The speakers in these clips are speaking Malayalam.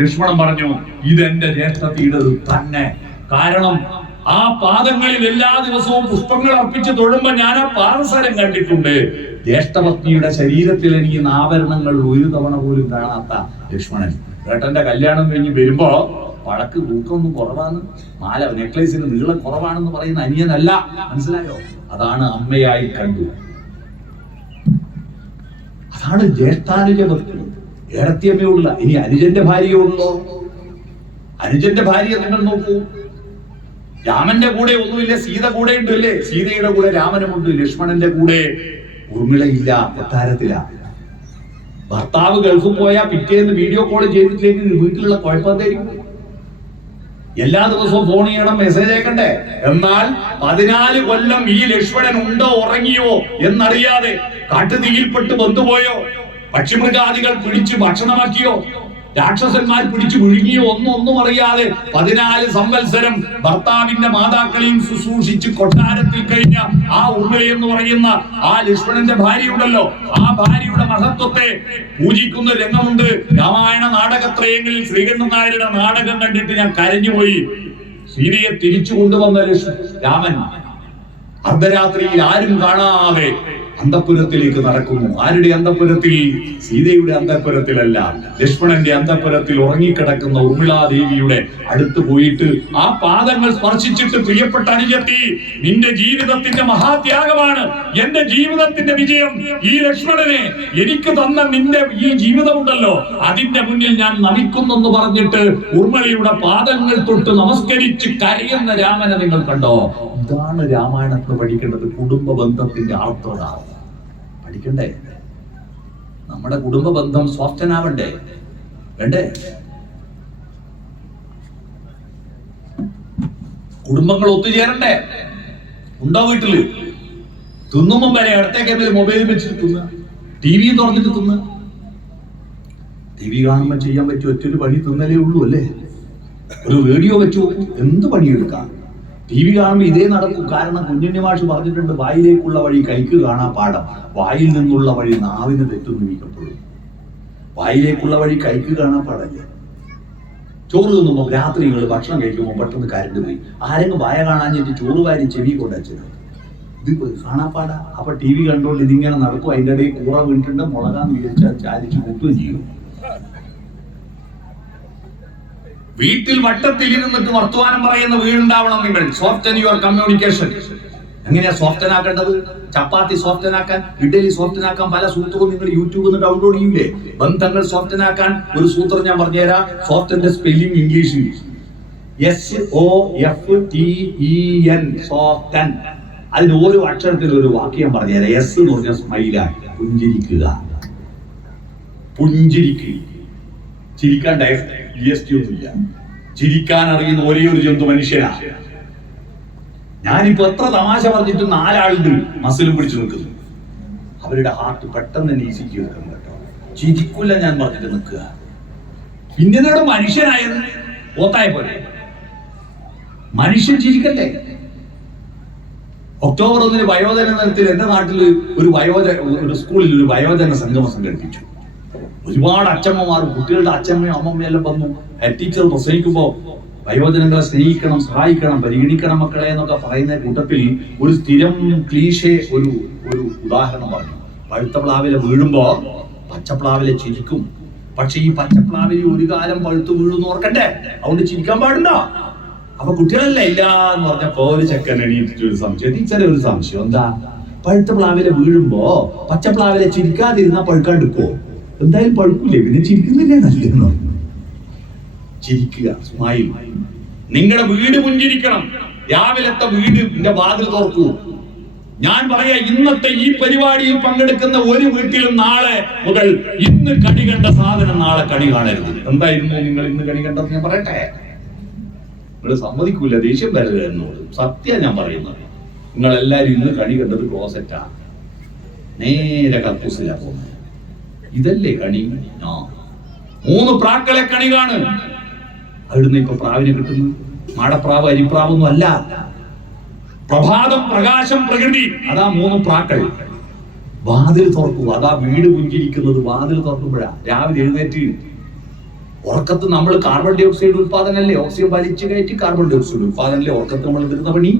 ലക്ഷ്മണൻ പറഞ്ഞു ഇതെന്റെ ജ്യേഷ്ഠത്തിയുടേത് തന്നെ. കാരണം ആ പാദങ്ങളിൽ എല്ലാ ദിവസവും പുഷ്പങ്ങൾ അർപ്പിച്ച് തൊഴുമ്പോ ഞാൻ ആ പാദസരം കണ്ടിട്ടുണ്ട്. ജ്യേഷ്ഠപത്നിയുടെ ശരീരത്തിൽ എനിക്ക് ആഭരണങ്ങൾ ഒരു തവണ പോലും കാണാത്ത ലക്ഷ്മണൻ. ഏട്ടന്റെ കല്യാണം കഴിഞ്ഞ് വരുമ്പോ വഴക്ക് തൂക്കമൊന്നും കുറവാണ്. മാല നെക്ലേസിന് നീളം കുറവാണെന്ന് പറയുന്ന അനിയനല്ല. മനസ്സിലായോ? അതാണ് അമ്മയായി കണ്ടു. അതാണ് ജ്യേഷ്ഠാനുജ ഭക്തി. ഏടത്തിയമ്മയോടുള്ള ഇനി അനുജന്റെ ഭാര്യയോടുള്ളോ അനുജന്റെ ഭാര്യ നിങ്ങൾ നോക്കൂ. രാമന്റെ കൂടെ ഒന്നുമില്ല സീത കൂടെ ഉണ്ടല്ലേ സീതയുടെ കൂടെ രാമനുമുണ്ട് ലക്ഷ്മണന്റെ കൂടെ ഉർമിളയില്ല കൊട്ടാരത്തില. ഭർത്താവ് ഗൾഫിൽ പോയാൽ പിറ്റേന്ന് വീഡിയോ കോൾ ചെയ്തിട്ടില്ലെങ്കിൽ വീട്ടിലുള്ള കുഴപ്പമായിരിക്കും എല്ലാ ദിവസവും ഫോൺ ചെയ്യണം മെസ്സേജ് അയക്കണ്ടേ? എന്നാൽ പതിനാല് കൊല്ലം ഈ ലക്ഷ്മണൻ ഉണ്ടോ ഉറങ്ങിയോ എന്നറിയാതെ കാട്ടുതീയിൽപ്പെട്ട് വന്നുപോയോ പക്ഷിമൃഗാദികൾ പിടിച്ച് ഭക്ഷണമാക്കിയോ? രാക്ഷസന്മാർ പിടിച്ചു വിഴുങ്ങിയോ? ഒന്നും ഒന്നും അറിയാതെ പതിനാല് സംവത്സരം ഭർത്താവിന്റെ മാതാക്കളെയും ശുശ്രൂഷിച്ച് കൊട്ടാരത്തിൽ കഴിഞ്ഞ ആ ഉർമിള എന്ന് പറയുന്ന ആ ലക്ഷ്മണന്റെ ഭാര്യയുണ്ടല്ലോ. ആ ഭാര്യയുടെ മഹത്വത്തെ പൂജിക്കുന്ന രംഗമുണ്ട്. രാമായണ നാടകത്രയങ്ങളിൽ ശ്രീകണ്ഠൻ നായരുടെ നാടകം കണ്ടിട്ട് ഞാൻ കരഞ്ഞുപോയി. സീതയെ തിരിച്ചു കൊണ്ടുവന്ന ലക്ഷ്മ രാമൻ അർദ്ധരാത്രിയിൽ ആരും കാണാതെ അന്തപുരത്തിലേക്ക് നടക്കുന്നു. ആരുടെ അന്തപുരത്തിൽ? സീതയുടെ അന്തപുരത്തിലല്ല. ലക്ഷ്മണന്റെ അന്തപുരത്തിൽ ഉറങ്ങിക്കിടക്കുന്ന ഉർമിളാദേവിയുടെ അടുത്ത് പോയിട്ട് ആ പാദങ്ങൾ സ്പർശിച്ചിട്ട് പ്രിയപ്പെട്ട അനുജത്തി നിന്റെ ജീവിതത്തിന്റെ മഹാത്യാഗമാണ്. എന്റെ ജീവിതത്തിന്റെ വിജയം. ഈ ലക്ഷ്മണനെ എനിക്ക് തന്ന നിന്റെ ഈ ജീവിതമുണ്ടല്ലോ. അതിന്റെ മുന്നിൽ ഞാൻ നമിക്കുന്നെന്ന് പറഞ്ഞിട്ട് ഉർമിളയുടെ പാദങ്ങൾ തൊട്ട് നമസ്കരിച്ച് കരയുന്ന രാമനെ നിങ്ങൾ കണ്ടോ? ഇതാണ് രാമായണത്തിൽ പഠിക്കേണ്ടത് കുടുംബ ബന്ധത്തിന്റെ ആർദ്രത പഠിക്കണ്ടേ? നമ്മുടെ കുടുംബ ബന്ധം സ്വാസ്ഥനാവണ്ടേ? വേണ്ടേ? കുടുംബങ്ങൾ ഒത്തുചേരണ്ടേ? ഉണ്ടോ വീട്ടിൽ? തിന്നുമ്പം വരെ അടുത്തേക്ക് മൊബൈൽ വെച്ചിട്ട് തിന്ന ടി വി തുറന്നിട്ട് തിന്ന? ടി വി കാണുമ്പോൾ ചെയ്യാൻ പറ്റിയ ഒറ്റൊരു പണി തിന്നലേ ഉള്ളൂ അല്ലേ? ഒരു റേഡിയോ വെച്ചു എന്ത് പണിയെടുക്കാം? ടി വി കാണുമ്പോൾ ഇതേ നടക്കും. കാരണം കുഞ്ഞുണ്ണി മാഷ് പറഞ്ഞിട്ടുണ്ട് വായിലേക്കുള്ള വഴി കൈക്ക് കാണാൻ പാഠം വായിൽ നിന്നുള്ള വഴി നാവിന് തെറ്റുന്നു മിക്കപ്പോഴും. വായിലേക്കുള്ള വഴി കൈക്ക് കാണാൻ പാടല്ലേ? ചോറ് തിന്നുമ്പോൾ രാത്രി നിങ്ങൾ ഭക്ഷണം കഴിക്കുമ്പോൾ പെട്ടെന്ന് കരണ്ട് പോയി. ആരെങ്കിലും വായ കാണാഞ്ഞിട്ട് ചോറ് വാരി ചെവി കൊണ്ടുവച്ചത് ഇത് കാണാപ്പാടാ അപ്പൊ ടി വി കണ്ടോണ്ട് ഇതിങ്ങനെ നടക്കും. അതിന്റെ ഇടയിൽ കൂറ വീണിട്ടുണ്ട് മുളകാൻ വിളിച്ചാൽ ചാരിച്ച് കൂട്ടുകയും ചെയ്യും. വീട്ടിൽ വട്ടത്തിൽ ഇരുന്നിട്ട് വർത്തമാനം പറയുന്ന വീടുണ്ടാവണം നിങ്ങൾ. സോഫ്റ്റൻ യുവർ കമ്മ്യൂണിക്കേഷൻ എങ്ങനെയാ സോഫ്റ്റൻ ആക്കേണ്ടത് ചപ്പാത്തി സോഫ്റ്റൻ ആക്കാൻ ഇഡലി സോഫ്റ്റൻ ആക്കാൻ പല സൂത്രവും നിങ്ങൾ യൂട്യൂബിൽ നിന്ന് ഡൗൺലോഡ് ചെയ്യൂലേ? ബന്ധങ്ങൾ സോഫ്റ്റൻ ആക്കാൻ ഒരു സൂത്രം ഞാൻ പറഞ്ഞുതരാം. സോഫ്റ്റന്റെ സ്പെല്ലിംഗ് ഇംഗ്ലീഷിൽ S O F T E N soften അതിന് ഓരോ അക്ഷരത്തിൽ ഒരു വാക്യം പറഞ്ഞുതരാം. എസ് എന്ന് പറഞ്ഞ സ്മൈലാണ് പുഞ്ചിരിക്കുക. പുഞ്ചിരിക്കുക ചിരിക്കാൻ ജി ഒന്നുമില്ല ചിരിക്കാൻ അറിയുന്ന ഒരേ ഒരു ജന്തു മനുഷ്യനാ. ഞാനിപ്പോ എത്ര തമാശ പറഞ്ഞിട്ട് നാലാളുണ്ട് മസിലും പിടിച്ചു നിൽക്കുന്നു. അവരുടെ ഹാർട്ട് പെട്ടെന്ന് തന്നെ ഈസിക്ക് വെക്കണം കേട്ടോ. ചിരിക്കൂല ഞാൻ പറഞ്ഞിട്ട് നിൽക്കുക. പിന്നെ നിങ്ങളുടെ മനുഷ്യനായത് പോത്തായ പോലെ. മനുഷ്യൻ ചിരിക്കല്ലേ ഒക്ടോബർ ഒന്നിന് വയോജന ദിനത്തിൽ എന്റെ നാട്ടിൽ ഒരു വയോജന ഒരു സ്കൂളിൽ ഒരു വയോജന സംഗമം സംഘടിപ്പിച്ചു. ഒരുപാട് അച്ഛമ്മമാരും കുട്ടികളുടെ അച്ഛമ്മയും അമ്മമ്മയും എല്ലാം വന്നു. ഹെഡ് ടീച്ചർ പ്രസംഗിക്കുമ്പോൾ വയോജനങ്ങളെ സ്നേഹിക്കണം സഹായിക്കണം പരിഗണിക്കണം മക്കളെ എന്നൊക്കെ പറയുന്ന കൂട്ടത്തിൽ ഒരു സ്ഥിരം ക്ലീശെ ഒരു ഒരു ഉദാഹരണം പറഞ്ഞു പഴുത്ത പ്ലാവിലെ വീഴുമ്പോ പച്ചപ്ലാവിലെ ചിരിക്കും. പക്ഷെ ഈ പച്ചപ്ലാവിൽ ഒരു കാലം പഴുത്തു വീഴുന്നു ഓർക്കട്ടെ. അതുകൊണ്ട് ചിരിക്കാൻ പാടുണ്ടോ? അപ്പൊ കുട്ടികളല്ല ഇല്ല എന്ന് പറഞ്ഞപ്പോ ഒരു ചെക്കൻ എണീറ്റിട്ട് ഒരു സംശയം ടീച്ചറെ ഒരു സംശയം. എന്താ? പഴുത്ത പ്ലാവിലെ വീഴുമ്പോ പച്ചപ്ലാവിലെ ചിരിക്കാതിരുന്നാ പഴുക്കാണ്ടിപ്പോ എന്തായാലും പഴുക്കൂലേ? പിന്നെ ചിരിക്കുന്നില്ലേ? നല്ലെന്ന് ചിരിക്കുക സ്മൈൽ. നിങ്ങളുടെ വീട് പുഞ്ചിരിക്കണം. രാവിലത്തെ വീടിന്റെ വാതിൽ തുറക്കൂ. ഞാൻ പറയാ ഇന്നത്തെ ഈ പരിപാടിയിൽ പങ്കെടുക്കുന്ന ഒരു വീട്ടിലും നാളെ മുതൽ ഇന്ന് കണി കണ്ട സാധനം നാളെ കണി കാണരുത്. എന്തായിരുന്നു നിങ്ങൾ ഇന്ന് കണി കണ്ടത്? ഞാൻ പറയട്ടെ. നിങ്ങൾ സമ്മതിക്കൂല ദേഷ്യം വരരുത് എന്നോട്. സത്യം ഞാൻ പറയുന്നത്. നിങ്ങൾ എല്ലാരും ഇന്ന് കണി കണ്ടത് ക്ലോസറ്റാ നേരെ കക്കൂസിലാ പോകുന്നത്. ഇതല്ലേ കണി? ആ. മൂന്ന് പ്രാക്കളെ കണി കാണ് അവിടുന്ന് ഇപ്പൊ പ്രാവിനെ കിട്ടുന്നു. മാടപ്രാവ് അരിപ്രാവൊന്നും അല്ല. പ്രഭാതം പ്രകാശം പ്രകൃതി. അതാ മൂന്ന് പ്രാക്കൾ. വാതിൽ തുറക്കുക. അതാ വീട് പുഞ്ചിരിക്കുന്നത്. വാതിൽ തുറക്കുമ്പോഴാ. രാവിലെ എഴുന്നേറ്റ്. ഉറക്കത്ത് നമ്മൾ കാർബൺ ഡൈ ഓക്സൈഡ് ഉത്പാദനമല്ലേ ഓക്സിജൻ വലിച്ചു കയറ്റി കാർബൺ ഡൈ ഓക്സൈഡ് ഉത്പാദനമല്ലേ ഉറക്കത്ത് നമ്മൾ എടുക്കുന്ന പണി.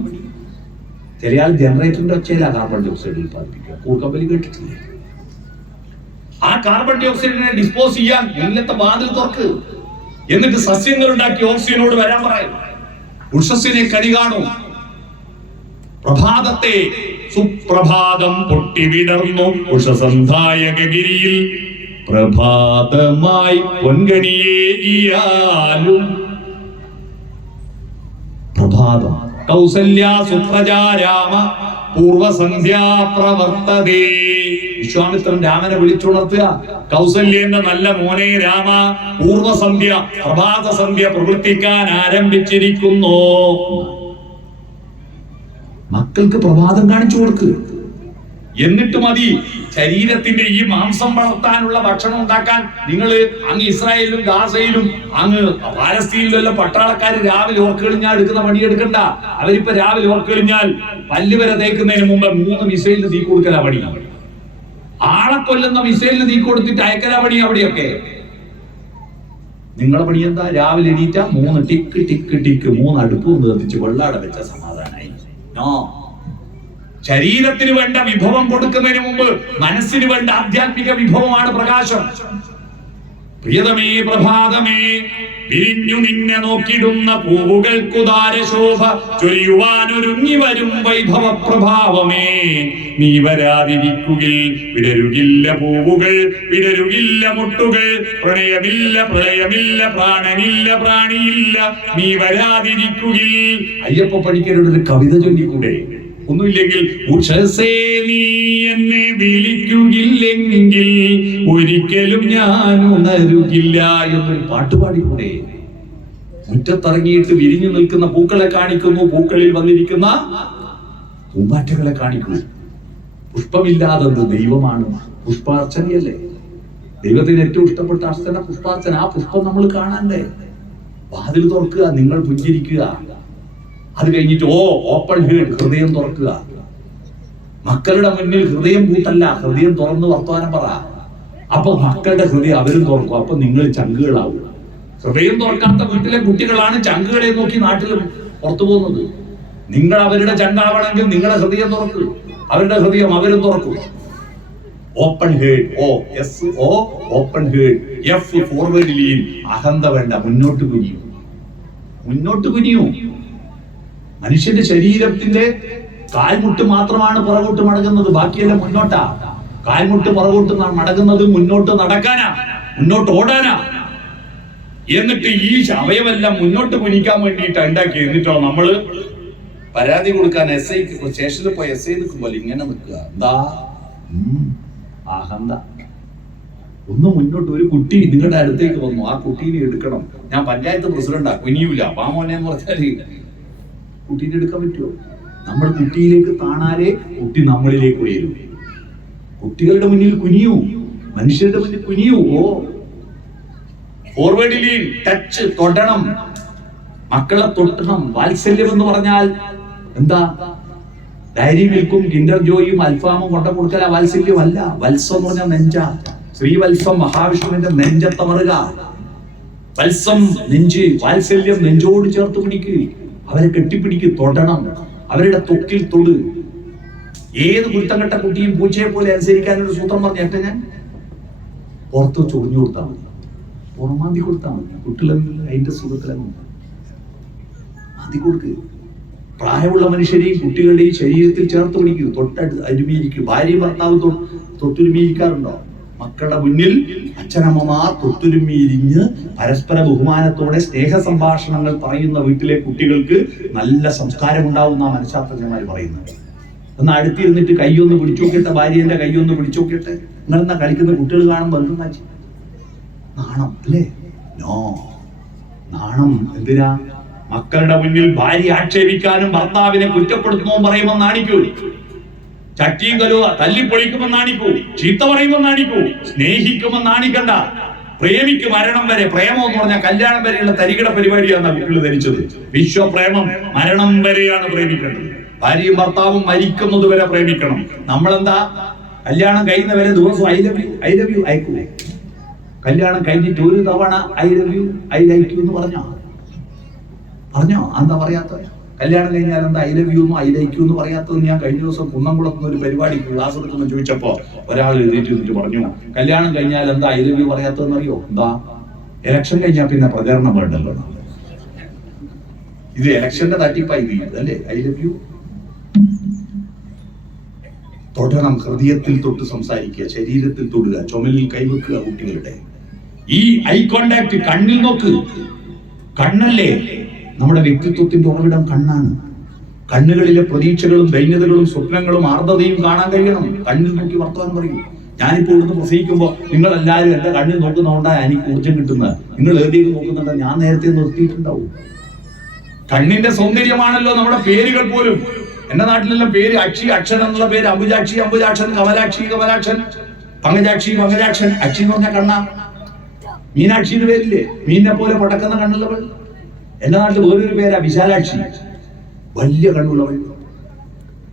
ചില ജനറേറ്ററിന്റെ ഒച്ചയിലാ കാർബൺ ഡൈ ഓക്സൈഡ് ഉത്പാദിപ്പിക്കുക കൂർക്കമ്പലി കേട്ടിട്ടില്ലേ? ആ കാർബൺ ഡൈ ഓക്സൈഡിനെ ഡിസ്പോസ് ചെയ്യാൻ ഇന്നത്തെ വാതിൽ തുറക്ക്. എന്നിട്ട് സസ്യങ്ങൾ ഉണ്ടാക്കി ഓക്സിജനോട് വരാൻ പറയും. ഉഷസ്സിനെ കണി കാണും. പ്രഭാതത്തെ സുപ്രഭാതം പൊട്ടി വിടർന്നു ഉഷസന്ധായകഗിരിയിൽ പ്രഭാതമായി പൊൻകണിയേകിയാലും പ്രഭാതം വിശ്വാമിത്രൻ രാമനെ വിളിച്ചുണർത്തുക കൗസല്യന്റെ നല്ല മോനെ രാമ പൂർവസന്ധ്യ പ്രഭാത സന്ധ്യ പ്രവർത്തിക്കാൻ ആരംഭിച്ചിരിക്കുന്നു. മക്കൾക്ക് പ്രഭാതം കാണിച്ചു കൊടുക്ക്. എന്നിട്ട് മതി. ശരീരത്തിന്റെ ഈ മാംസം വളർത്താനുള്ള ഭക്ഷണം ഉണ്ടാക്കാൻ നിങ്ങൾ അങ്ങ് ഇസ്രായേലിലും ഗാസയിലും അങ്ങ് പാലസ്തീനിലും എല്ലാം പട്ടാളക്കാർ രാവിലെ ഓർക്കെളിഞ്ഞാൽ എടുക്കുന്ന പണിയെടുക്കണ്ട അവരിപ്പോ രാവിലെ ഓർക്കെളിഞ്ഞാൽ പല്ല് വരെ തേക്കുന്നതിന് മുമ്പ് മൂന്ന് മിസൈലിന് തീ കൊടുക്കലാ പണി. ആളെ കൊല്ലുന്ന മിസൈലിന് തീ കൊടുത്തിട്ട് അയക്കലാ പണി അവിടെയൊക്കെ. നിങ്ങളെ പണി എന്താ? രാവിലെ എണീറ്റ മൂന്ന് ടിക്ക് ടിക്ക് ടിക്ക് മൂന്ന് അടുപ്പ് ഒന്ന് കത്തിച്ച് വെള്ളാട വെച്ച സമാധാനായി. നോ. ശരീരത്തിന് വേണ്ട വിഭവം കൊടുക്കുന്നതിന് മുമ്പ് മനസ്സിന് വേണ്ട ആധ്യാത്മിക വിഭവമാണ് പ്രകാശം. പ്രിയതമേ പ്രഭാതമേ വിരിഞ്ഞു നിന്നെ നോക്കിടുന്ന പൂവുകൾക്കുദാര ശോഭ ചൊരിയുവാനൊരുങ്ങി വരും വൈഭവ പ്രഭാവമേ നീ വരാതിരിക്കുകിൽ വിടരുകില്ല പൂവുകൾ വിടരുകില്ല മുട്ടുകൾ പ്രണയമില്ല പ്രളയമില്ല പ്രാണനില്ല പ്രാണിയില്ല. നീ വരാതിരിക്കുകിൽ അയ്യപ്പ പണിക്കരുടെ കവിത ചൊല്ലിക്കൂടെ? ഒന്നുമില്ലെങ്കിൽ ഉഷസേ നീ എന്നെ വിളിക്കുകയില്ലെങ്കിൽ ഒരിക്കലും ഞാൻ ഉണരുകില്ല എന്നൊരു പാട്ട് പാടിക്കൂടെ? മുറ്റത്തിറങ്ങിയിട്ട് വിരിഞ്ഞു നിൽക്കുന്ന പൂക്കളെ കാണിക്കുന്നു. പൂക്കളിൽ വന്നിരിക്കുന്ന പൂമ്പാറ്റകളെ കാണിക്കുന്നു. പുഷ്പമില്ലാതെന്ത് ദൈവമാണ്? പുഷ്പാർച്ചനയല്ലേ? ദൈവത്തിന് ഏറ്റവും ഇഷ്ടപ്പെട്ട അർച്ചന പുഷ്പാർച്ചന. ആ പുഷ്പം നമ്മൾ കാണണ്ടേ? വാതിൽ തുറക്കുക നിങ്ങൾ പുഞ്ചിരിക്കുക. അത് കഴിഞ്ഞിട്ട് ഓ ഓപ്പൺ ഹേഡ് ഹൃദയം തുറക്കുക. മക്കളുടെ മുന്നിൽ ഹൃദയം പൂട്ടല്ല ഹൃദയം തുറന്ന് വർത്തമാനം പറ. അപ്പൊ മക്കളുടെ ഹൃദയം അവരും തുറക്കും. അപ്പൊ നിങ്ങൾ ചങ്കുകളാവും. ഹൃദയം തുറക്കാത്ത വീട്ടിലെ കുട്ടികളാണ് ചങ്കുകളെ നോക്കി നാട്ടിൽ പുറത്തു പോകുന്നത്. നിങ്ങൾ അവരുടെ ചങ്കാവണമെങ്കിൽ നിങ്ങളെ ഹൃദയം തുറക്കും. അവരുടെ ഹൃദയം അവരും തുറക്കും. Open head O S O open head F forward lean അഹന്ത വേണ്ട മുന്നോട്ട് കുനിയും. മുന്നോട്ട് കുനിയും. മനുഷ്യന്റെ ശരീരത്തിന്റെ കാൽമുട്ട് മാത്രമാണ് പുറകോട്ട് മടങ്ങുന്നത്. ബാക്കിയെല്ലാം മുന്നോട്ടാ. കാൽമുട്ട് പുറകോട്ട് മടങ്ങുന്നത് മുന്നോട്ട് നടക്കാനാ. മുന്നോട്ട് ഓടാനാ. എന്നിട്ട് ഈ അവയവെല്ലാം മുന്നോട്ട് കുനിക്കാൻ വേണ്ടിയിട്ട് ഉണ്ടാക്കി എന്നിട്ടോ നമ്മൾ പരാതി കൊടുക്കാൻ എസ് ഐക്ക് സ്റ്റേഷനിൽ പോയി എസ് ഐ നിൽക്കുമ്പോൾ ഇങ്ങനെ നിൽക്കുക. എന്താ? ആഹന്ത. ഒന്ന് മുന്നോട്ട് ഒരു കുട്ടി നിങ്ങളുടെ അടുത്തേക്ക് വന്നു. ആ കുട്ടീനെ എടുക്കണം. ഞാൻ പഞ്ചായത്ത് പ്രസിഡന്റാ. കുനിയൂല. പാമോനെ എന്ന് പറഞ്ഞാൽ കുട്ടീനെ എടുക്കാൻ പറ്റുമോ നമ്മൾ കുട്ടിയിലേക്ക് താണാലേ കുട്ടി നമ്മളിലേക്ക് ഉയരും. കുട്ടികളുടെ മുന്നിൽ കുനിയൂ. മനുഷ്യരുടെ മുന്നിൽ കുനിയൂ. ഓ. ഫോർവേഡിൽ ടച്ച് തൊടണം. മക്കളെ തൊട്ടണം. വാത്സല്യം എന്ന് പറഞ്ഞാൽ എന്താ? ഡയറി മിൽക്കും കിൻഡർ ജോയും അൽഫാമും കൊണ്ട കൊടുക്കല വാത്സല്യം അല്ല വത്സം എന്ന് പറഞ്ഞാൽ നെഞ്ച. ശ്രീവത്സം മഹാവിഷ്ണുവിന്റെ നെഞ്ചത്തമറുക. വത്സം നെഞ്ച്. വാത്സല്യം നെഞ്ചോട് ചേർത്ത് പിടിക്കുക അവരെ കെട്ടിപ്പിടിക്ക് തൊടണം. അവരുടെ തൊക്കിൽ തൊട് ഏത് കുരുത്തങ്കട്ട കുട്ടിയും പൂച്ചയെ പോലെ അനുസരിക്കാനൊരു സൂത്രം പറഞ്ഞേട്ടെ ഞാൻ? പുറത്ത് ചൊറിഞ്ഞു കൊടുത്താൽ മതി. പുറമാന്തി കൊടുത്താൽ മതി. കുട്ടികളെങ്കിൽ അതിന്റെ സുഖത്തിലങ്ങും മാന്തി കൊടുക്ക്. പ്രായമുള്ള മനുഷ്യരെയും കുട്ടികളുടെയും ശരീരത്തിൽ ചേർത്ത് പിടിക്കൂ. തൊട്ടടുത്ത് അരുമീരിക്കും ഭാര്യയും ഭർത്താവ് തൊട്ടുരുമിയിരിക്കാറുണ്ടോ? മക്കളുടെ മുന്നിൽ അച്ഛനമ്മമാർ തൊട്ടുരുമിയിരിഞ്ഞ് പരസ്പര ബഹുമാനത്തോടെ സ്നേഹ സംഭാഷണങ്ങൾ പറയുന്ന വീട്ടിലെ കുട്ടികൾക്ക് നല്ല സംസ്കാരം എന്നാ മനഃശാസ്ത്രജ്ഞന്മാർ പറയുന്നത്. ഒന്ന് അടുത്തിരുന്നിട്ട് കൈയൊന്ന് പിടിച്ചു നോക്കിയിട്ട് ഭാര്യന്റെ കൈയൊന്ന് പിടിച്ചു നോക്കിയിട്ട് നിങ്ങളെന്നാ കളിക്കുന്ന കുട്ടികൾ കാണുമ്പോൾ എന്തെന്നാ നാണം അല്ലേ? നോ. നാണം എന്തിനാ? മക്കളുടെ മുന്നിൽ ഭാര്യ ആക്ഷേപിക്കാനും ഭർത്താവിനെ കുറ്റപ്പെടുത്തുമോ പറയുമ്പോൾ നാണിക്കൂ. ചട്ടിയും കലുവ തല്ലിപ്പൊളിക്കുമ്പോൾ നാണിക്കൂ ചീത്ത പറയുമ്പോൾ നാണിക്കൂ പ്രേമിക്ക് മരണം വരെ പ്രേമം എന്ന് പറഞ്ഞാൽ കല്യാണം വരെയുള്ള തരികിട പരിപാടിയാണ് വീട്ടിൽ ധരിച്ചത്. വിശ്വപ്രേമം മരണം വരെയാണ് പ്രേമിക്കേണ്ടത്. ഭാര്യയും ഭർത്താവും മരിക്കുന്നത് വരെ പ്രേമിക്കണം. നമ്മളെന്താ? കല്യാണം കഴിയുന്ന വരെ ദിവസം I love you I love you അയക്കൂ കല്യാണം കഴിഞ്ഞിട്ട് ഒരു തവണ I love you I like you എന്ന് പറഞ്ഞോ? പറഞ്ഞോ? എന്താ പറയാത്ത കല്യാണം കഴിഞ്ഞാൽ എന്താ ഐ ലവ് യു എന്നും ഐ ലൈക്ക് എന്ന് പറയാത്തത് ഞാൻ കഴിഞ്ഞ ദിവസം കുന്നംകുളത്ത് ഒരു പരിപാടിക്ക് ക്ലാസ് എടുക്കുന്നു ചോദിച്ചപ്പോ ഒരാൾ എഴുതിയിട്ട് എന്നിട്ട് പറഞ്ഞു കല്യാണം കഴിഞ്ഞാൽ എന്താ ഐ ലവ് യു പറയാത്തതെന്ന് അറിയോ? എന്താ? ഇലക്ഷൻ കഴിഞ്ഞാൽ പിന്നെ പ്രചാരണം വേണ്ടല്ലോ ഇത് ഇലക്ഷന്റെ തട്ടിപ്പായി വീഴുന്നത് അല്ലേ? I love you. തൊടണം ഹൃദയത്തിൽ തൊട്ട് സംസാരിക്കുക ശരീരത്തിൽ തൊടുക ചുമലിൽ കൈവെക്കുക കുട്ടികളുടെ. ഈ ഐ കോണ്ടാക്ട് കണ്ണിൽ നോക്ക്. കണ്ണല്ലേ? നമ്മുടെ വ്യക്തിത്വത്തിന്റെ ഉറവിടം കണ്ണാണ്. കണ്ണുകളിലെ പ്രതീക്ഷകളും ദൈന്യതകളും സ്വപ്നങ്ങളും ആർദ്രതയും കാണാൻ കഴിയണം. കണ്ണിൽ നോക്കി വർത്തമാനം പറയും. ഞാനിപ്പോ ഇവിടുന്ന് പ്രസംഗിക്കുമ്പോൾ നിങ്ങൾ എല്ലാവരും എന്റെ കണ്ണിൽ നോക്കുന്നതുകൊണ്ടാണ് എനിക്ക് ഊർജം കിട്ടുന്നത്. നിങ്ങൾ ഏതെങ്കിലും നോക്കുന്നുണ്ടോ? ഞാൻ നേരത്തെ നിർത്തിയിട്ടുണ്ടാവും. കണ്ണിന്റെ സൗന്ദര്യമാണല്ലോ നമ്മുടെ പേരുകൾ പോലും. എന്റെ നാട്ടിലെല്ലാം പേര് അക്ഷി അക്ഷൻ എന്നുള്ള പേര് അംബുജാക്ഷി അംബുജാക്ഷൻ കമലാക്ഷി കമലാക്ഷൻ. പങ്കജാക്ഷി പങ്കജാക്ഷൻ. അക്ഷി എന്ന് പറഞ്ഞ കണ്ണ. മീനാക്ഷി പേരില്ലേ? മീനിനെ പോലെ പടക്കുന്ന കണ്ണുള്ളവൾ. എന്റെ നാട്ടിൽ വേറൊരു പേരാ വിശാലാക്ഷി. വലിയ കണ്ണുള്ളവൾ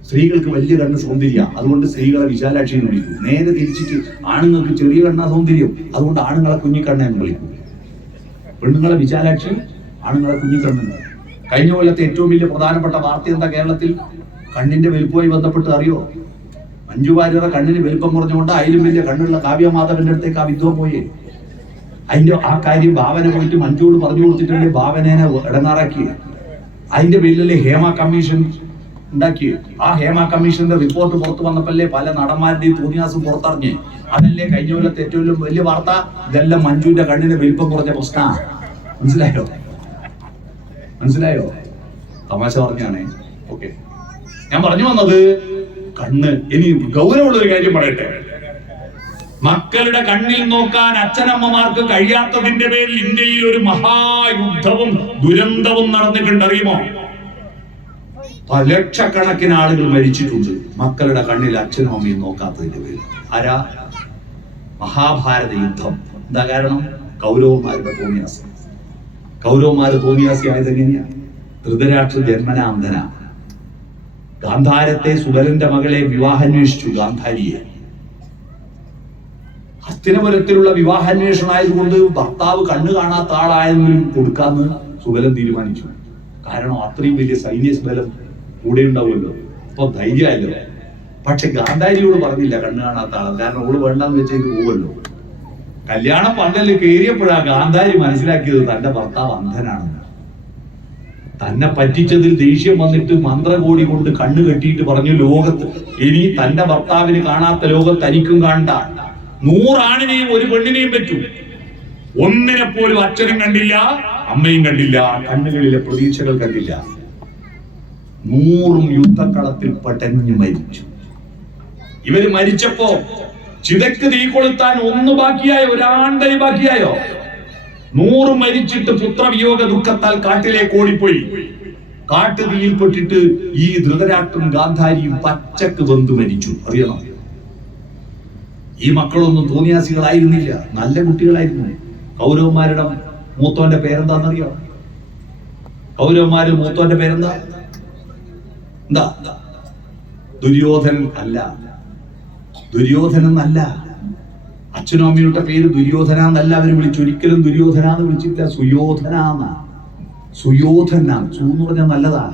സ്ത്രീകൾക്ക് വലിയ കണ്ണ് സൗന്ദര്യ. അതുകൊണ്ട് സ്ത്രീകളെ വിശാലാക്ഷി എന്ന് വിളിക്കും. നേരെ തിരിച്ചിട്ട് ആണുങ്ങൾക്ക് ചെറിയ കണ്ണ സൗന്ദര്യം. അതുകൊണ്ട് ആണുങ്ങളെ കുഞ്ഞിക്കണ്ണ എന്ന് വിളിക്കും. പെണ്ണുങ്ങളെ വിശാലാക്ഷി ആണുങ്ങളെ കുഞ്ഞിക്കണ്ണ്. കഴിഞ്ഞ കൊല്ലത്തെ ഏറ്റവും വലിയ പ്രധാനപ്പെട്ട വാർത്ത എന്താ കേരളത്തിൽ? കണ്ണിന്റെ വലുപ്പവുമായി ബന്ധപ്പെട്ട് അറിയോ? മഞ്ജു വാര്യരുടെ കണ്ണിന് വലുപ്പം കുറഞ്ഞുകൊണ്ട് അതിലും വലിയ കണ്ണുള്ള കാവ്യ മാധവന്റെ അടുത്തേക്ക് ആ വിദ്വ പോയേ. അതിന്റെ ആ കാര്യം ഭാവന പോയിട്ട് മഞ്ജുവോട് പറഞ്ഞു കൊടുത്തിട്ടുണ്ട്. ഭാവനേനെ ഇടനാറാക്കി. അതിന്റെ പേരിലല്ലേ ഹേമ കമ്മീഷൻ ഉണ്ടാക്കി. ആ ഹേമ കമ്മീഷന്റെ റിപ്പോർട്ട് പുറത്തു വന്നപ്പോഴേ പല നടന്മാരുടെയും തോന്നിയാസം പുറത്തറിഞ്ഞ്. അതല്ലേ കഴിഞ്ഞ കൊല്ലത്തെ ഏറ്റവും വലിയ വാർത്ത? ഇതെല്ലാം മഞ്ജുവിന്റെ കണ്ണിന് വലിപ്പം കുറഞ്ഞ പ്രശ്നമാണ് മനസ്സിലായോ? മനസ്സിലായോ? തമാശ പറഞ്ഞാണേ. ഓക്കെ. ഞാൻ പറഞ്ഞു വന്നത് കണ്ണ് ഇനി ഗൗരവമുള്ള ഒരു കാര്യം പറയട്ടെ. മക്കളുടെ കണ്ണിൽ നോക്കാൻ അച്ഛനമ്മമാർക്ക് കഴിയാത്തതിന്റെ പേരിൽ ഇന്ത്യയിൽ ഒരു മഹായുദ്ധവും ദുരന്തവും നടന്നിട്ടുണ്ട് അറിയുമോ? ലക്ഷക്കണക്കിന് ആളുകൾ മരിച്ചിട്ടുണ്ട് മക്കളുടെ കണ്ണിൽ അച്ഛനും അമ്മയും നോക്കാത്തതിന്റെ പേരിൽ. ആരാ? മഹാഭാരത യുദ്ധം. എന്താ കാരണം? കൗരവന്മാരുടെ തോന്നിയാസം തോന്നിയാസി ആയത് എങ്ങനെയാ? ധൃതരാഷ്ട്ര ജന്മനാന്തന. ഗാന്ധാരത്തെ സുബലന്റെ മകളെ വിവാഹാന്വേഷിച്ചു ഗാന്ധാരിയെ. ഹസ്തിനപുരത്തിലുള്ള വിവാഹാന്വേഷണം ആയതുകൊണ്ട് ഭർത്താവ് കണ്ണു കാണാത്ത ആളായെങ്കിലും കൊടുക്കാന്ന് സുബലം തീരുമാനിച്ചു. കാരണം അത്രയും വലിയ സൈന്യ ബലം കൂടെ ഉണ്ടാവുമല്ലോ. അപ്പൊ ധൈര്യമല്ലോ പക്ഷെ ഗാന്ധാരിയോട് പറഞ്ഞില്ല കണ്ണു കാണാത്ത ആൾ കാരണം ഓൾ വേണ്ടെന്ന് വെച്ചേക്ക് പോവല്ലോ കല്യാണ പണ്ടൽ കയറിയപ്പോഴാ ഗാന്ധാരി മനസ്സിലാക്കിയത് തന്റെ ഭർത്താവ് അന്ധനാണെന്ന്. തന്നെ പറ്റിച്ചതിൽ ദേഷ്യം വന്നിട്ട് മന്ത്രകോടി കൊണ്ട് കണ്ണു കെട്ടിയിട്ട് പറഞ്ഞു ലോകത്ത് ഇനി തന്റെ ഭർത്താവിന് കാണാത്ത ലോകത്ത് തനിക്കും കാണണ്ട. നൂറാണിനെയും ഒരു പെണ്ണിനെയും പറ്റൂ. ഒന്നിനെ പോലും അച്ഛനും കണ്ടില്ല അമ്മയും കണ്ടില്ല കണ്ണുകളിലെ പ്രതീക്ഷകൾ കണ്ടില്ല. നൂറും യുദ്ധക്കളത്തിൽ പടഞ്ഞു മരിച്ചു. ഇവർ മരിച്ചപ്പോ ചിതക്ക് തീ കൊളുത്താൻ ഒന്ന് ബാക്കിയായോ? ഒരാണ്ടരി ബാക്കിയായോ? നൂറ് മരിച്ചിട്ട് പുത്രവിയോഗ ദുഃഖത്താൽ കാട്ടിലേക്ക് ഓടിപ്പോയി. കാട്ടു തീയിൽപ്പെട്ടിട്ട് ഈ ധൃതരാഷ്ട്രം ഗാന്ധാരിയും പച്ചക്ക് വെന്തു മരിച്ചു. അറിയണം. ഈ മക്കളൊന്നും തോന്നിയാസികളായിരുന്നില്ല. നല്ല കുട്ടികളായിരുന്നു. കൗരവന്മാരുടെ മൂത്തോന്റെ പേരെന്താണെന്നറിയോ കൗരവന്മാര് മൂത്തോന്റെ പേരെന്താ? എന്താ? ദുര്യോധനൻ അല്ല. ദുര്യോധനൻ എന്നല്ല അച്ഛനും അമ്മയുടെ പേര് ദുര്യോധന എന്നല്ല അവർ വിളിച്ചു. ഒരിക്കലും ദുര്യോധന എന്ന് വിളിച്ചിട്ടില്ല സുയോധന എന്നാ സുയോധന പറഞ്ഞാൽ നല്ലതാ.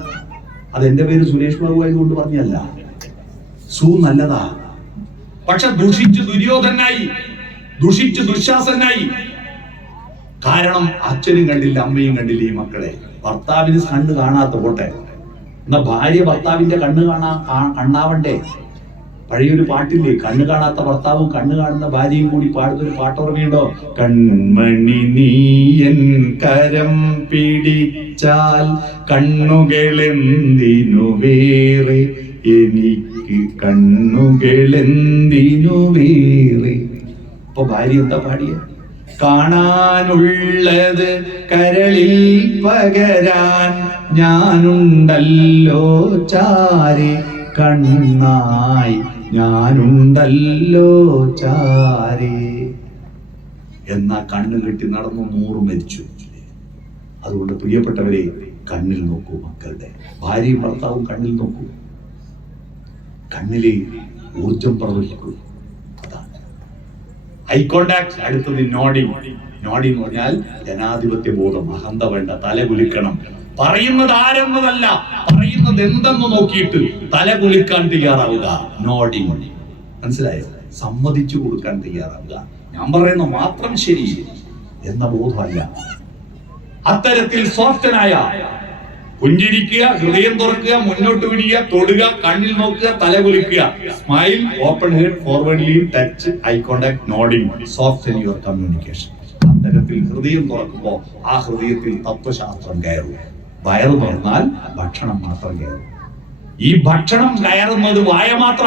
അത് എന്റെ പേര് സുരേഷ് ബാബു ആയതുകൊണ്ട് പറഞ്ഞല്ല. സു നല്ലതാ. പക്ഷെ ദുഷിച്ച് ദുര്യോധനായി ദുഷിച്ച് ദുശാസനായി. കാരണം അച്ഛനും കണ്ടില്ല അമ്മയും കണ്ടില്ല ഈ മക്കളെ. ഭർത്താവിന് കണ്ണ് കാണാത്ത പോട്ടെ. എന്നാ ഭാര്യ ഭർത്താവിന്റെ കണ്ണ് കാണാ കണ്ണാവണ്ടേ? പഴയൊരു പാട്ടില്ലേ കണ്ണ് കാണാത്ത ഭർത്താവും കണ്ണ് കാണുന്ന ഭാര്യയും കൂടി പാടുന്ന ഒരു പാട്ടോർമ്മയുണ്ടോ കൺമണി നീയൻ കരം പിടിച്ചാൽ കണ്ണുകളെന്തിനു വേറെ എനിക്ക് കണ്ണുകളെന്തിനു വേറെ? അപ്പൊ ഭാര്യ എന്താ പാടിയ? കാണാനുള്ളത് കരളിൽ പകരാൻ ഞാനുണ്ടല്ലോ ചാരി. കണ്ണായി ഞാനുണ്ടല്ലോ ചാരി. എന്നാ കണ്ണ് കെട്ടി നടന്നു നൂറ് മരിച്ചു. അതുകൊണ്ട് പ്രിയപ്പെട്ടവരെ കണ്ണിൽ നോക്കൂ മക്കളുടെ. ഭാര്യയും ഭർത്താവും കണ്ണിൽ നോക്കൂ. കണ്ണിലെ ഊർജം പ്രവഹിക്കും. അതാണ് ഐ കോണ്ടാക്ട് അടുത്തത് നോഡിങ് നോഡി എന്ന് പറഞ്ഞാൽ ജനാധിപത്യ ബോധം അഹന്ത വേണ്ട തല കുലിക്കണം. പറയുന്നത് ആരെന്നതല്ല പറയുന്നത് എന്തെന്ന് നോക്കിയിട്ട് തല കുലിക്കാൻ തയ്യാറാവുക. നോഡിങ് മനസ്സിലായോ? സമ്മതിച്ചു കൊടുക്കാൻ തയ്യാറാവുക. ഞാൻ പറയുന്ന മാത്രം ശരി. എന്ന ബോധമല്ല. അത്തരത്തിൽ സോഫ്റ്റനായ പുഞ്ചിരിക്കുക ഹൃദയം തുറക്കുക മുന്നോട്ട് വിടുക തൊടുക കണ്ണിൽ നോക്കുക തല കുലിക്കുക. Smile open head forward touch eye contact nodding soft your communication അത്തരത്തിൽ ഹൃദയം തുറക്കുമ്പോൾ ആ ഹൃദയത്തിൽ തത്വശാസ്ത്രം കയറും. വയറ് തുറന്നാൽ ഭക്ഷണം മാത്രം കയറും. ഈ ഭക്ഷണം കയറുന്നത് വായ മാത്ര.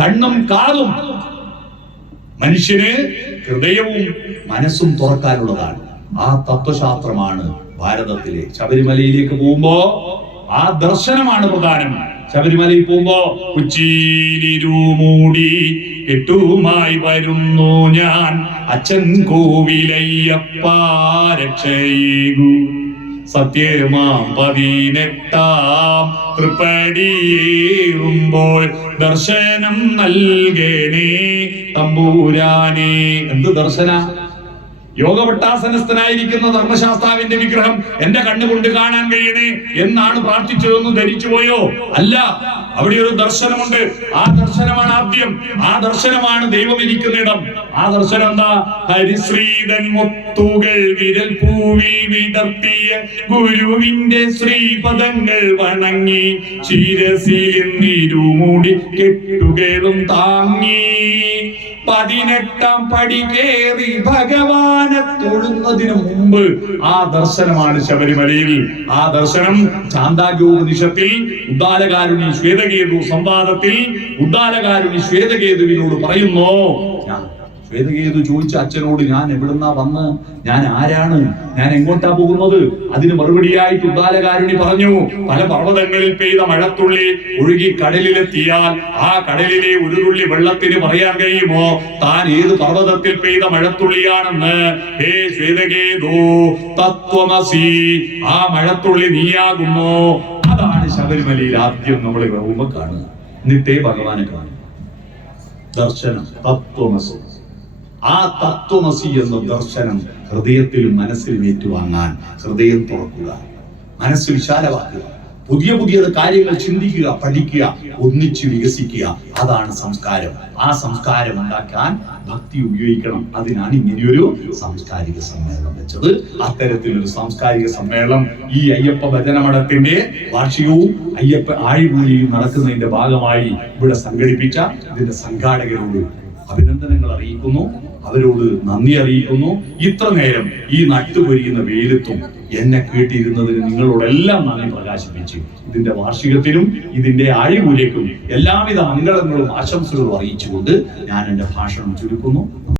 കണ്ണും കാതും. മനുഷ്യന് ഹൃദയവും മനസ്സും തുറക്കാനുള്ളതാണ്. ആ തത്വശാസ്ത്രമാണ് ഭാരതത്തിലെ ശബരിമലയിലേക്ക് പോകുമ്പോ ആ ദർശനമാണ് പ്രധാനം. ശബരിമലയിൽ പോകുമ്പോ കൊച്ചിരുമൂടി കെട്ടുമായി വരുന്നു ഞാൻ. അച്ഛൻ കോവിലയ്യപ്പ രക്ഷയേകു. സത്യമാം പതിനെട്ടാം തൃപ്പടിയേറുമ്പോൾ ദർശനം നൽകണേ തമ്പൂരാനേ. എന്ത് ദർശന? യോഗവട്ടാസനസ്ഥനായിരിക്കുന്ന ധർമ്മശാസ്താവിന്റെ വിഗ്രഹം എന്റെ കണ്ണുകൊണ്ട് കാണാൻ കഴിയണേ എന്നാണ് പ്രാർത്ഥിച്ചതെന്ന് ധരിച്ചുപോയോ അല്ല അവിടെ ഒരു ദർശനമുണ്ട്. ആ ദർശനമാണ് ആദ്യം. ആ ദർശനമാണ് ദൈവം ഇരിക്കുന്നിടം. ആ ദർശനം എന്താ? ഹരിശ്രീതൻ മുത്തുകൾ വിരൽ പൂവിൽ വിടർത്തിയ ഗുരുവിന്റെ ശ്രീപദങ്ങൾ വണങ്ങി ശിരസിൽ നിരുമൂടി കെട്ടുകളും താങ്ങി. പതിനെട്ടാം പടി കേറി ഭഗവാനെ തൊഴുന്നതിന് മുമ്പ് ആ ദർശനമാണ് ശബരിമലയിൽ. ആ ദർശനം ചാന്താഗ്യോപനിഷത്തിൽ ഉദ്ദാലകാരുണി ശ്വേതകേതു സംവാദത്തിൽ ഉദ്ദാലകാരുണി ശ്വേതകേതുവിനോട് പറയുന്നു. ഞാൻ ചോദിച്ച അച്ഛനോട് ഞാൻ എവിടുന്നാ വന്ന്? ഞാൻ ആരാണ്? ഞാൻ എങ്ങോട്ടാ പോകുന്നത്? അതിന് മറുപടിയായി ഉദ്ദാലകാരുണി പറഞ്ഞു പല പർവതങ്ങളിൽ പെയ്ത മഴത്തുള്ളി ഒഴുകി കടലിലെത്തിയാൽ ആ കടലിലെ ഒരു തുള്ളി വെള്ളത്തിന് പറയാൻ കഴിയുമോ? താൻ ഏത് പർവതത്തിൽ പെയ്ത മഴത്തുള്ളിയാണെന്ന്? ആ മഴത്തുള്ളി നീയാകുന്നു അതാണ് ശബരിമലയിൽ ആദ്യം നമ്മൾ കാണുന്നത് എന്നിട്ടേ ഭഗവാനെ കാണും ദർശനം തത്വമസി. ആ തത്വമസി എന്ന ദർശനം ഹൃദയത്തിലും മനസ്സിലും ഏറ്റുവാങ്ങാൻ ഹൃദയം തുറക്കുക. മനസ്സ് വിശാലമാക്കുക. പുതിയ പുതിയ കാര്യങ്ങൾ ചിന്തിക്കുക പഠിക്കുക ഒന്നിച്ച് വികസിക്കുക. അതാണ് സംസ്കാരം. ആ സംസ്കാരം ഉണ്ടാക്കാൻ ഭക്തി ഉപയോഗിക്കണം. അതിനാണ് ഇങ്ങനെയൊരു സാംസ്കാരിക സമ്മേളനം വെച്ചത്. അത്തരത്തിലൊരു സാംസ്കാരിക സമ്മേളനം ഈ അയ്യപ്പ ഭജനമഠത്തിന്റെ വാർഷികവും അയ്യപ്പ ആഴിപൂരിയും നടക്കുന്നതിന്റെ ഭാഗമായി ഇവിടെ സംഘടിപ്പിച്ച ഇതിന്റെ സംഘാടകരോട് അഭിനന്ദനങ്ങൾ അറിയിക്കുന്നു. അവരോട് നന്ദി അറിയിക്കുന്നു. ഇത്ര നേരം ഈ നട്ടുപൊരിയുന്ന വെയിലത്തും എന്നെ കേട്ടിരുന്നതിന് നിങ്ങളോടെല്ലാം നന്ദി പ്രകാശിപ്പിച്ചു. ഇതിന്റെ വാർഷികത്തിനും ഇതിന്റെ ആഴിമൂലേക്കും എല്ലാവിധ മംഗളങ്ങളും ആശംസകളും അറിയിച്ചുകൊണ്ട് ഞാൻ എന്റെ ഭാഷണം ചുരുക്കുന്നു.